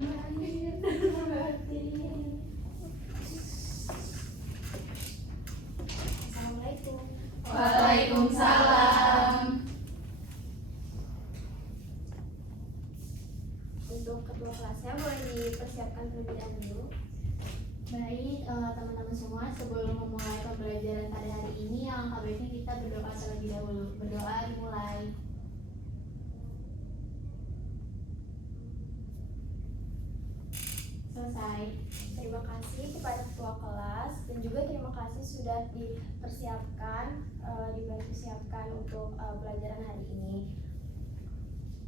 Assalamualaikum. Waalaikumsalam. Untuk ketua kelasnya boleh dipersiapkan terlebih dahulu. Baik, teman-teman semua, sebelum memulai pembelajaran pada hari ini, alangkah baiknya kita berdoa terlebih dahulu. Berdoa dimulai. Selesai. Terima kasih kepada ketua kelas dan juga terima kasih sudah dibantu siapkan untuk pelajaran hari ini.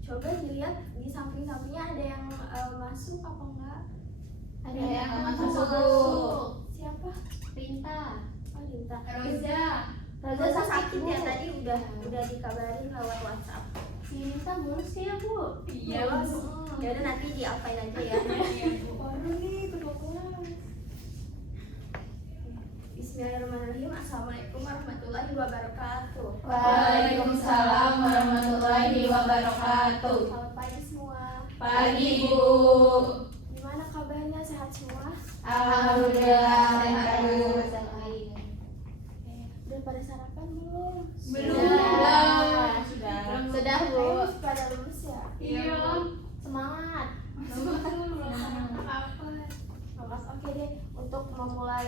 Coba dilihat di samping-sampingnya ada yang masuk apa enggak? Ada yang yang masuk. Siapa? Rinta. Oh, Dinta. Roza. Roza sakit ya tadi udah dikabarin lewat WhatsApp. Si Rinta mulus ya, Bu? Iya, Bu. Ya udah nanti diapain aja ya. Iya, Bu. Baru nih ketua kelas. Bismillahirrahmanirrahim. Assalamualaikum warahmatullahi wabarakatuh. Waalaikumsalam warahmatullahi wabarakatuh. Selamat pagi semua. Pagi, Bu. Gimana kabarnya? Sehat semua? Alhamdulillah sehat, Bu. Udah pada sarapan belum? Belum. Sudah, Bu. Kayaknya masih pada lemes ya? Iya. Semangat. Oke deh, untuk memulai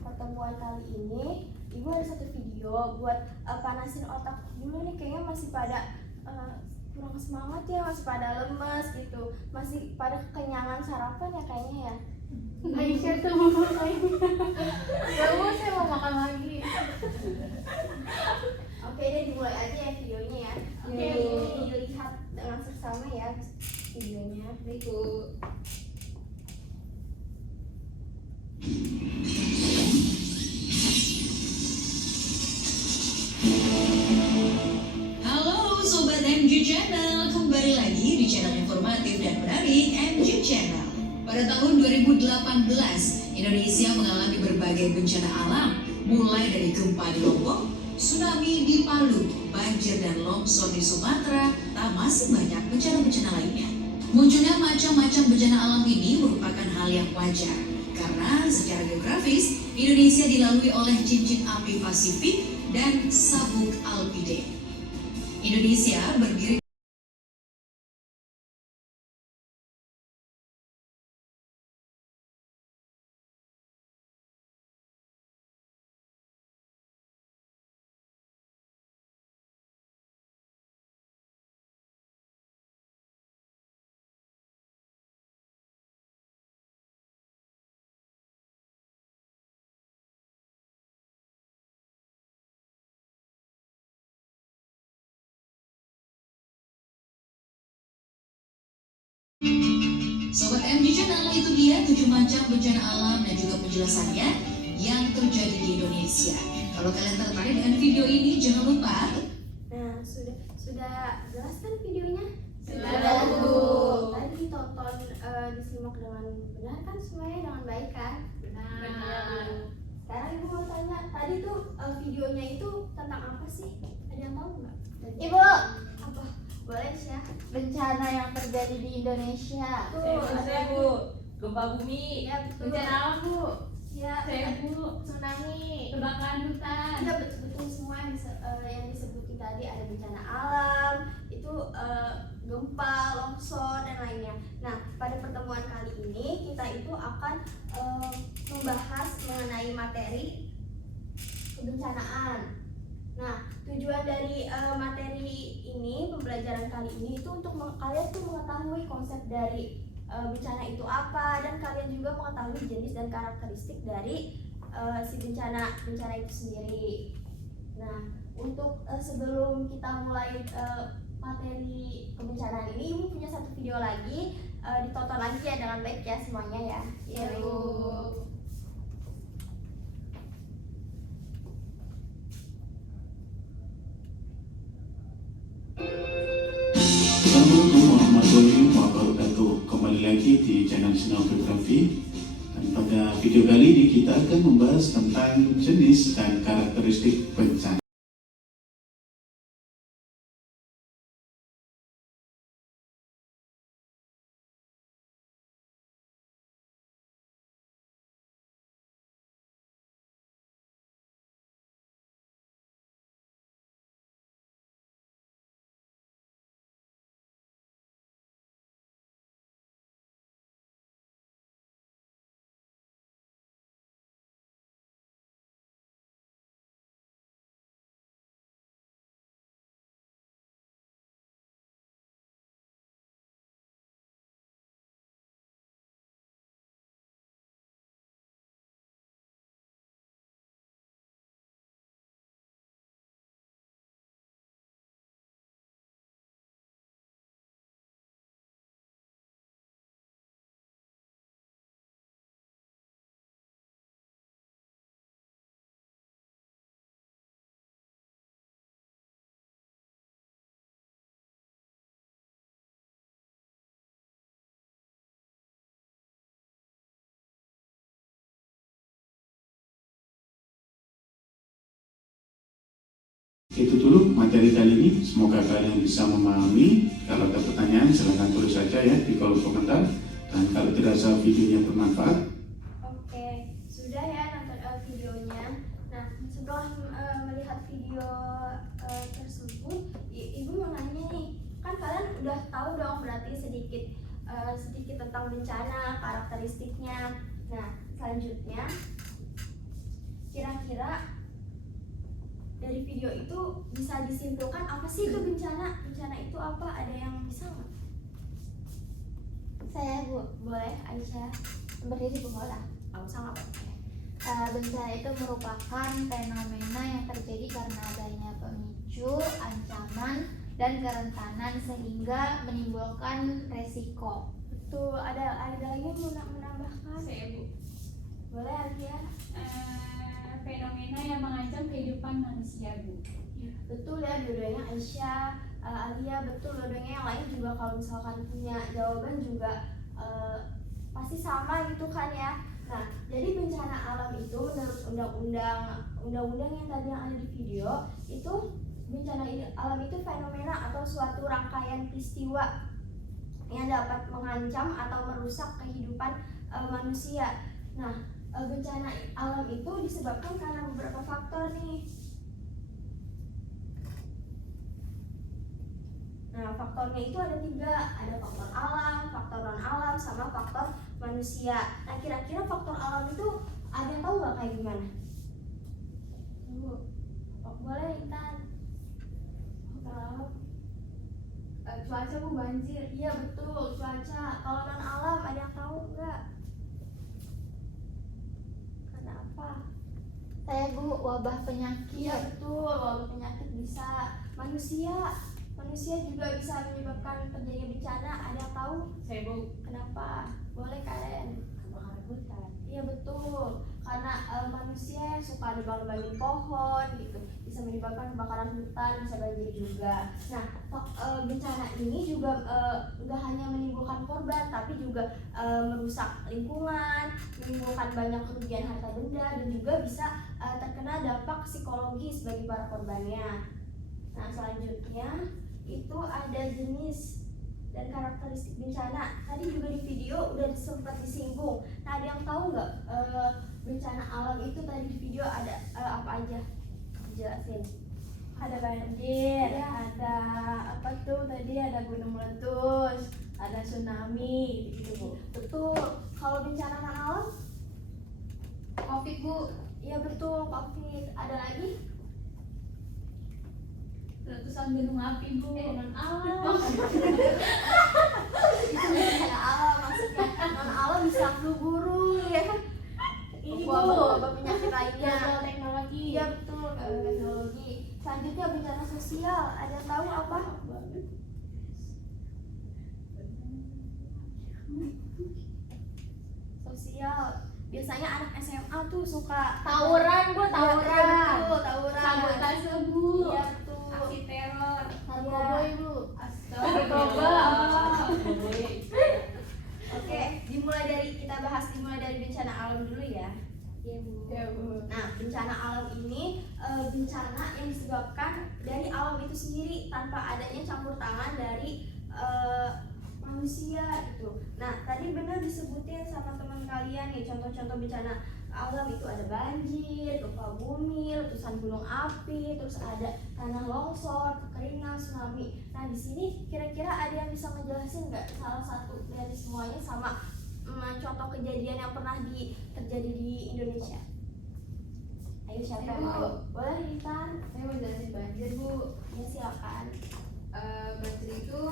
pertemuan kali ini, Ibu ada satu video buat panasin otak dulu nih. Kayaknya masih pada kurang semangat ya, masih pada lemes gitu, masih pada kekenyangan sarapan ya kayaknya ya. Aisyah tuh mau kayaknya. Ya, Bu, saya mau makan lagi. Oke deh, dimulai aja ya videonya ya. Oke, Dilihat dengan seksama ya videonya. Berikut. Halo Sobat MG Channel, kembali lagi di channel informatif dan menarik MG Channel. Pada tahun 2018, Indonesia mengalami berbagai bencana alam, mulai dari gempa di Lombok, tsunami di Palu, banjir dan longsor di Sumatera, tak masih banyak bencana-bencana lainnya. Munculnya macam-macam bencana alam ini merupakan hal yang wajar, karena secara geografis, Indonesia dilalui oleh cincin api Pasifik dan sabuk Alpide. Indonesia berdiri Sobat MG Channel, itu dia 7 macam bencana alam dan juga penjelasannya yang terjadi di Indonesia. Kalau kalian tertarik dengan video ini, jangan lupa. Nah, sudah jelas kan videonya? Sudah, Bu. Tadi ditonton, disimak dengan benar kan semuanya, dengan baik kan? Benar. Sekarang Ibu mau tanya, tadi tuh videonya itu tentang apa sih? Ada yang tahu nggak? Ibu, Apa? Boleh sih ya? bencana yang terjadi di Indonesia. Saya, Bu. Gempa bumi. Ya betul. Bencana apa, Bu? Ya, Saya, Bu. Tsunami. Kebakaran hutan. ya betul semua yang disebutin tadi. Ada bencana alam, itu gempa, longsor dan lainnya. Nah, pada pertemuan kali ini kita itu akan membahas mengenai materi kebencanaan. Nah, tujuan dari materi ini, pembelajaran kali ini itu untuk kalian tuh mengetahui konsep dari bencana itu apa, dan kalian juga mengetahui jenis dan karakteristik dari si bencana itu sendiri. Nah, untuk sebelum kita mulai materi kebencanaan ini, Ibu punya satu video lagi, ditonton lagi ya dengan baik ya semuanya ya. Iya, Bu. Assalamualaikum warahmatullahi wabarakatuh. Kembali lagi di channel Sinar Geografi. Dan pada video kali ini kita akan membahas tentang jenis dan karakteristik bencana. Itu dulu materi kali ini. Semoga kalian bisa memahami. Kalau ada pertanyaan silahkan tulis saja ya di kolom komentar. Dan kalau dirasa videonya bermanfaat, Oke, sudah ya nonton videonya. Nah, setelah melihat video tersebut, ibu mau nanya nih, kan kalian udah tahu dong berarti sedikit tentang bencana, karakteristiknya. Nah, selanjutnya kira-kira dari video itu bisa disimpulkan apa sih itu bencana? Bencana itu apa? Ada yang bisa nggak? Saya Bu, Boleh, Aisyah. berdiri Bu Mola. Kamu sama apa? Bencana itu merupakan fenomena yang terjadi karena adanya pemicu, ancaman, dan kerentanan sehingga menimbulkan resiko. Betul. Ada lagi yang mau menambahkan? Saya Bu. Boleh, Alia. Fenomena yang mengancam kehidupan manusia Bu. Betul ya, dua-duanya Aisyah, Alia, betul. Dua-duanya yang lain juga kalau misalkan punya jawaban juga pasti sama gitu kan ya. Nah, jadi bencana alam itu menurut undang-undang yang tadi yang ada di video itu, bencana alam itu fenomena atau suatu rangkaian peristiwa yang dapat mengancam atau merusak kehidupan manusia. Nah, bencana alam itu disebabkan karena beberapa faktor nih. Nah, faktornya itu ada 3, ada faktor alam, faktor non alam, sama faktor manusia. Nah, kira-kira faktor alam itu ada yang tahu nggak kayak gimana? Bu, boleh Intan. Faktor alam, cuaca Bu, banjir. Iya betul, cuaca. Kalau non alam ada yang tahu nggak? Kenapa? Saya Bu, wabah penyakit. Iya betul, wabah penyakit bisa. Manusia juga bisa menyebabkan terjadinya bencana. Ada yang tahu Saya Bu. kenapa? Boleh kalian? Kebakaran hutan. Iya betul, karena manusia yang suka nebang-nebangin pohon gitu bisa menyebabkan kebakaran hutan, bisa banjir juga. Nah, bencana ini juga nggak hanya menimbulkan korban, tapi juga merusak lingkungan, menimbulkan banyak kerugian harta benda, dan juga bisa terkena dampak psikologis bagi para korbannya. Nah, selanjutnya itu ada jenis dan karakteristik bencana. Tadi juga di video udah sempat disinggung. Nah, ada yang tahu nggak bencana alam itu tadi di video ada apa aja? Jelasin. Ada banjir, Ya. ada apa tuh tadi, ada gunung meletus, ada tsunami gitu Bu. Betul. Kalau bencana non alam? Covid Bu, Iya betul, COVID. Ada lagi? Letusan gunung api Bu. Non alam. Itu bencana alam maksudnya. Non alam bisa flu burung ya. Ini Bu, wabah penyakit lainnya. Gagal teknologi. Iya betul, gagal teknologi. Selanjutnya bencana sosial. Ada yang tahu apa? Sosial. Biasanya anak SMA tuh suka tawuran Bu, Iya, tawuran. betul, tawuran. Sabotase Bu. Iya betul. Aksi teror. Narkoboy Bu. Astagfirullah. Oke, dimulai dari bencana alam dulu ya. Iya Bu. Ya Bu. Nah, bencana alam ini bencana yang disebabkan dari alam itu sendiri tanpa adanya campur tangan dari manusia gitu. Nah, tadi benar disebutin sama teman kalian nih contoh-contoh bencana alam itu ada banjir, gempa bumi, letusan gunung api, terus ada tanah longsor, kekeringan, tsunami. Nah, di sini kira-kira ada yang bisa ngejelasin nggak salah satu dari semuanya sama contoh kejadian yang pernah terjadi di Indonesia? Ayo siapa yang mau? Boleh Intan? Saya mau jelasin banjir Bu. Ya silakan. Banjir itu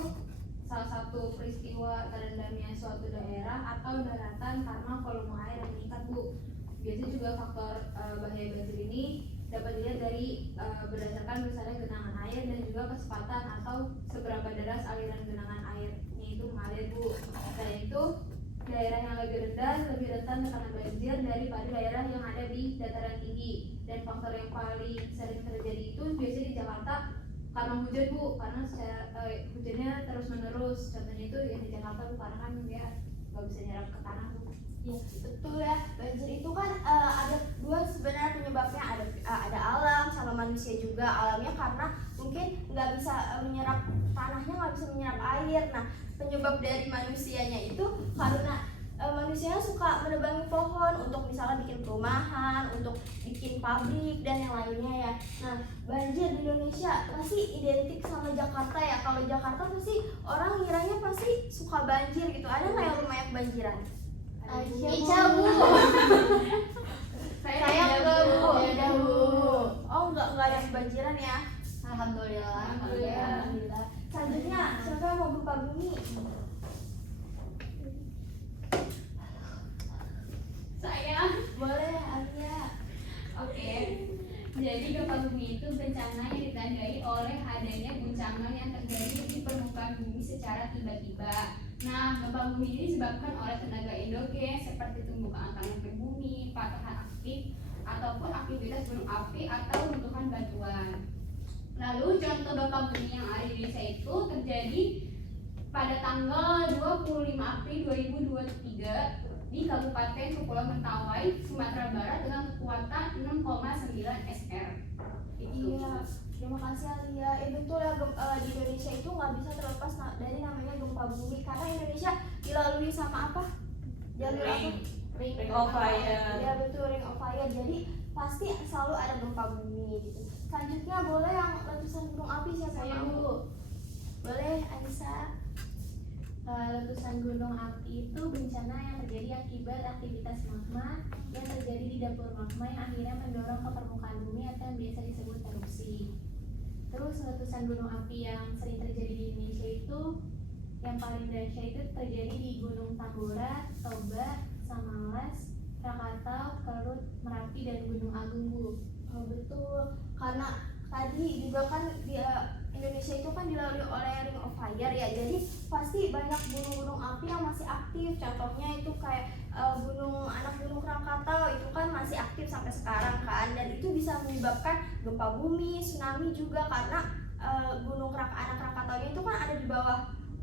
salah satu peristiwa terendamnya suatu daerah atau daratan karena volume air yang meningkat Bu. Biasanya juga faktor bahaya banjir ini dapat dilihat dari berdasarkan misalnya genangan air dan juga kecepatan atau seberapa deras aliran genangan airnya itu mengalir Bu. Selain itu, daerah yang lebih rendah lebih rentan terkena banjir daripada daerah yang ada di dataran tinggi. Dan faktor yang paling sering terjadi itu biasanya di Jakarta karena hujan Bu, karena secara hujannya terus menerus. Contohnya itu yang di Jakarta Bu, karena kan dia nggak bisa nyerap ke tanah Bu. Ya, betul ya. Banjir itu kan ada dua sebenarnya penyebabnya, ada alam sama manusia. manusia juga alamnya, karena mungkin nggak bisa menyerap tanahnya, nggak bisa menyerap air. Nah, penyebab dari manusianya itu karena manusianya suka menebangi pohon untuk misalnya bikin perumahan, untuk bikin pabrik dan yang lainnya ya. Nah, banjir di Indonesia pasti identik sama Jakarta ya. Kalau Jakarta pasti orang ngiranya pasti suka banjir gitu. Ada nggak yang rumahnya kebanjiran? Ica Bu. Saya enggak, Bu. Ya Bu. Oh, nggak ada kebanjiran ya. Alhamdulillah. Alhamdulillah. Selanjutnya, siapa yang mau gempa bumi? Saya. Boleh, Alia. Oke. Jadi gempa bumi itu bencana yang ditandai oleh adanya guncangan yang terjadi di permukaan bumi secara tiba-tiba. Nah, gempa bumi ini disebabkan oleh tenaga endogen seperti tumbukan angkatan ke bumi, patahan aktif, ataupun aktivitas gunung api atau runtuhan batuan. Lalu contoh gempa bumi yang ada di Indonesia itu terjadi pada tanggal 25 April 2023 di Kabupaten Kepulauan Mentawai, Sumatera Barat dengan kekuatan 6,9 SR. Iya, terima kasih Alia. Betul ya, di Indonesia itu nggak bisa terlepas dari namanya gempa bumi, karena Indonesia dilalui sama apa? Jalur apa? Ring of fire. Ya betul, ring of fire. Jadi pasti selalu ada gempa bumi gitu. Selanjutnya boleh yang letusan gunung api, siapa Saya yang mau? Bu. Boleh, Anissa. Letusan gunung api itu bencana yang terjadi akibat aktivitas magma yang terjadi di dapur magma yang akhirnya mendorong ke permukaan bumi atau yang biasa disebut erupsi. Terus letusan gunung api yang sering terjadi di Indonesia itu yang paling dahsyat itu terjadi di Gunung Tambora, Toba, Samalas, Krakatau, Kerut, Merapi, dan Gunung Agung Bu. Oh, betul, karena tadi juga kan Indonesia itu kan dilalui oleh ring of fire ya, jadi pasti banyak gunung-gunung api yang masih aktif. Contohnya itu kayak gunung Krakatau itu kan masih aktif sampai sekarang kan, dan itu bisa menyebabkan gempa bumi, tsunami juga, karena anak Krakataunya itu kan ada di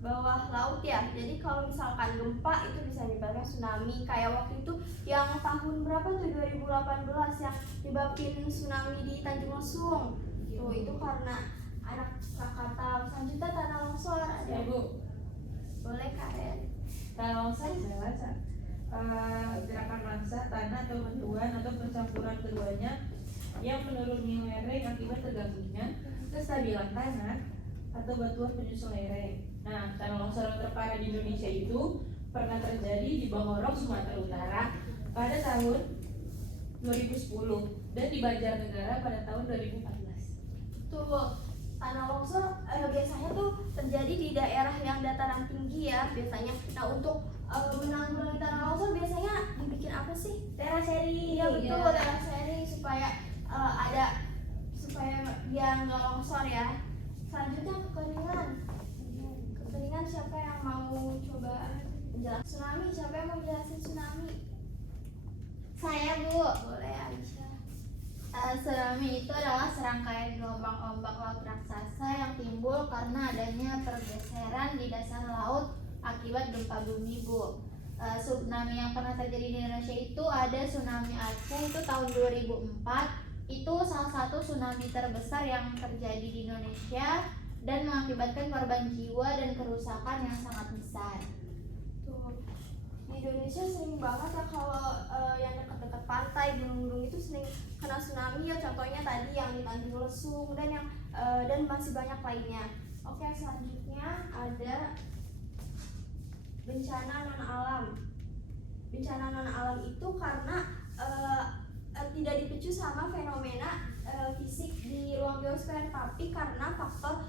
bawah laut ya. Jadi kalau misalkan gempa itu bisa menyebabkan tsunami. Kayak waktu itu yang tahun berapa tuh, 2018 yang nyebabin tsunami di Tanjung Lesung. Tuh itu karena anak Krakatau. Selanjutnya tanah longsor ada. Ya Bu. Boleh Karen. Tanah longsor adalah gerakan massa tanah atau batuan atau percampuran keduanya yang menuruni lereng akibat terganggunya kestabilan tanah atau batuan penyusul lereng. Nah, tanah longsor yang terparah di Indonesia itu pernah terjadi di Bangorok, Sumatera Utara pada tahun 2010 dan di Banjarnegara pada tahun 2014. Tuh tanah longsor biasanya tuh terjadi di daerah yang dataran tinggi ya biasanya. Nah, untuk menanggulangi tanah longsor biasanya dibikin apa sih? Terasering. Iya betul, terasering supaya supaya dia nggak longsor ya. Selanjutnya kekeringan siapa yang mau coba menjelaskan tsunami? Siapa yang mau jelasin tsunami? Saya Bu. Boleh Aisyah. Tsunami itu adalah serangkaian gelombang ombak laut raksasa yang timbul karena adanya pergeseran di dasar laut akibat gempa bumi Bu. Tsunami yang pernah terjadi di Indonesia itu ada tsunami Aceh itu tahun 2004. Itu salah satu tsunami terbesar yang terjadi di Indonesia dan mengakibatkan korban jiwa dan kerusakan yang sangat besar. Tuh, di Indonesia sering banget ya kalau yang dekat-dekat pantai, gunung-gunung itu sering kena tsunami ya. Contohnya tadi yang di Tanjung Lesung dan masih banyak lainnya. Oke, selanjutnya ada bencana non alam. Bencana non alam itu karena tidak dipicu sama fenomena fisik di ruang biosfer, tapi karena faktor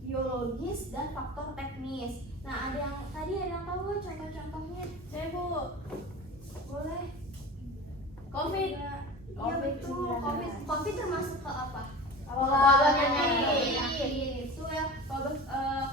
biologis dan faktor teknis. Nah, ada yang tahu nggak contoh-contohnya? Saya Bu. Boleh. COVID. Iya betul. COVID termasuk ke apa? Wabah penyakit. Itu ya,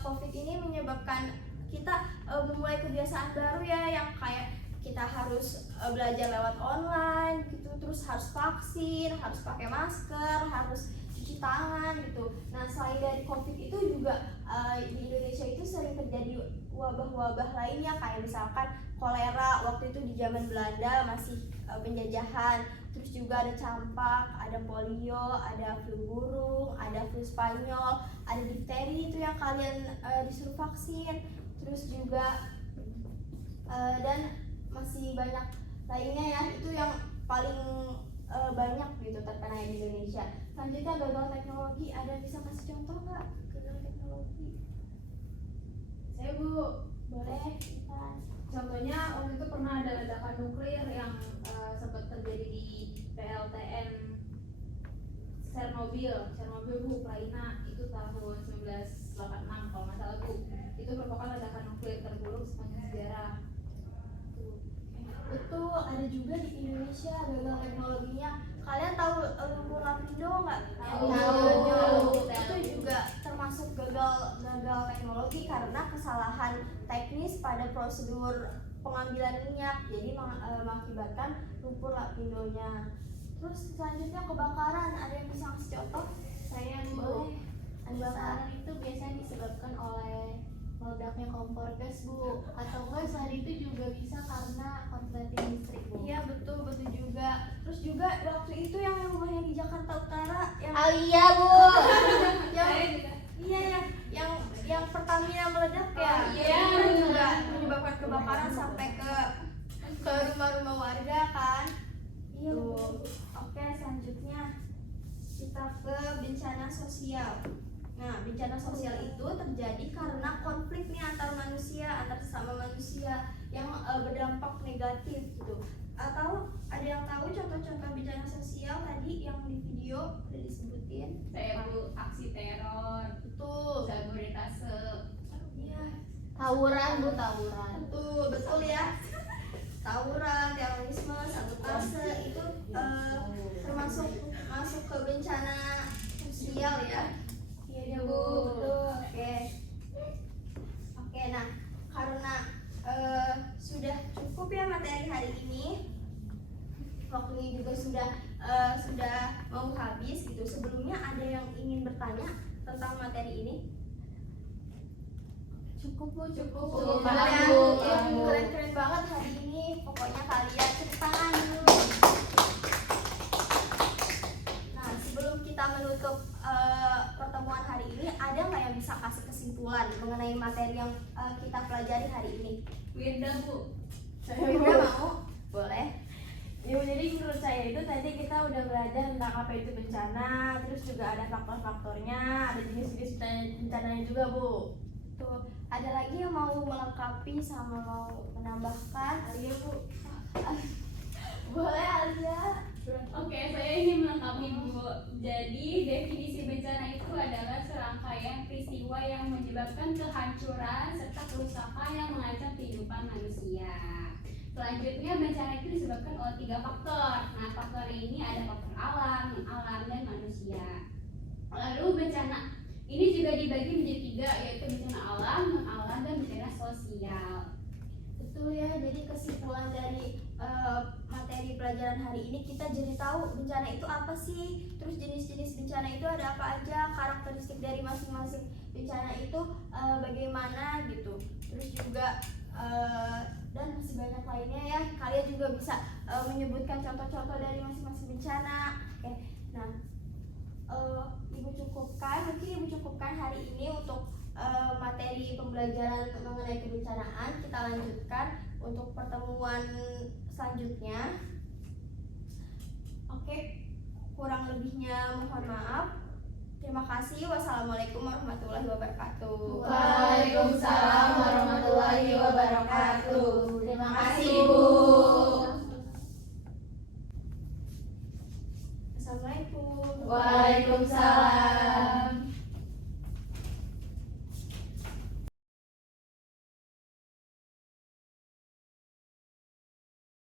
COVID ini menyebabkan kita memulai kebiasaan baru ya, yang kayak kita harus belajar lewat online gitu, terus harus vaksin, harus pakai masker, harus cuci cuci tangan gitu. Nah selain dari COVID itu juga di Indonesia itu sering terjadi wabah-wabah lainnya kayak misalkan kolera waktu itu di zaman Belanda masih penjajahan. Terus juga ada campak, ada polio, ada flu burung, ada flu Spanyol, ada difteri itu yang kalian disuruh vaksin. Terus juga dan masih banyak lainnya ya, itu yang paling banyak gitu terkena di Indonesia. Selanjutnya gagal teknologi, ada bisa kasih contoh nggak gagal teknologi? Saya Bu, Boleh kita. contohnya waktu itu pernah ada ledakan nuklir yang sempat terjadi di PLTN Chernobyl Bu, Ukraina, itu tahun 1986 kalau nggak salah Bu. Itu merupakan ledakan nuklir terburuk sepanjang sejarah. Itu ada juga di Indonesia gagal teknologinya. Kalian tahu lumpur lapindo nggak? Tahu. Itu juga termasuk gagal teknologi karena kesalahan teknis pada prosedur pengambilan minyak, jadi mengakibatkan lumpur lapindonya. Terus selanjutnya kebakaran, ada yang bisa ngasih contoh? Saya Boleh. kebakaran itu biasanya disebabkan oleh meledaknya kompor gas Bu, atau enggak saat itu juga bisa karena korsleting listrik Bu. Iya betul juga. Terus juga waktu itu yang rumahnya di Jakarta Utara yang Alia Bu. yang Saya juga iya yang Pertamina meledak ya. Oh, iya. Itu juga menyebabkan kebakaran sampai ke rumah-rumah warga kan. Iya. Oke, selanjutnya kita ke bencana sosial. Nah, bencana sosial itu terjadi karena konflik nih antar sesama manusia yang berdampak negatif gitu. Atau ada yang tahu contoh-contoh bencana sosial tadi yang di video udah disebutin? Saya Bu, aksi teror, Betul. sabotase. Iya, Tawuran Bu, tawuran. betul ya. Tawuran, terorisme, sabotase itu termasuk masuk ke bencana sosial ya. Iya Bu, betul. Oke, nah karena sudah cukup ya materi hari ini, waktunya juga sudah mau habis gitu. Sebelumnya ada yang ingin bertanya tentang materi ini? Cukup Bu, cukup. Cukup Ya, banget, Bu. keren-keren banget hari ini. Pokoknya kalian tepuk tangan dulu. Nah, sebelum kita menutup pertemuan hari ini, ada nggak yang bisa kasih kesimpulan mengenai materi yang kita pelajari hari ini? Wirda Bu. Wirda mau? Boleh. Ya, jadi menurut saya itu tadi kita udah belajar tentang apa itu bencana, terus juga ada faktor-faktornya, ada jenis-jenis bencananya juga Bu. Tuh, ada lagi yang mau melengkapi sama mau menambahkan? Iya Bu. Boleh Alia. Oke, saya ingin melengkapi Bu. Jadi definisi bencana itu adalah serangkaian peristiwa yang menyebabkan kehancuran serta kerusakan yang mengancam kehidupan manusia. Selanjutnya bencana itu disebabkan oleh 3 faktor. Nah, faktor ini ada faktor alam, non-alam, dan manusia. Lalu bencana ini juga dibagi menjadi 3, yaitu bencana alam, non-alam, dan bencana sosial. Betul ya, jadi kesimpulan dari materi pelajaran hari ini kita jadi tahu bencana itu apa sih, terus jenis-jenis bencana itu ada apa aja, karakteristik dari masing-masing bencana itu bagaimana gitu. Terus juga dan masih banyak lainnya ya, kalian juga bisa menyebutkan contoh-contoh dari masing-masing bencana. Oke, nah Ibu cukupkan hari ini untuk materi pembelajaran mengenai kebencanaan. Kita lanjutkan untuk pertemuan selanjutnya. Oke, kurang lebihnya mohon maaf. Terima kasih. Wassalamualaikum warahmatullahi wabarakatuh. Waalaikumsalam warahmatullahi wabarakatuh. Terima kasih Bu. Assalamualaikum. Waalaikumsalam.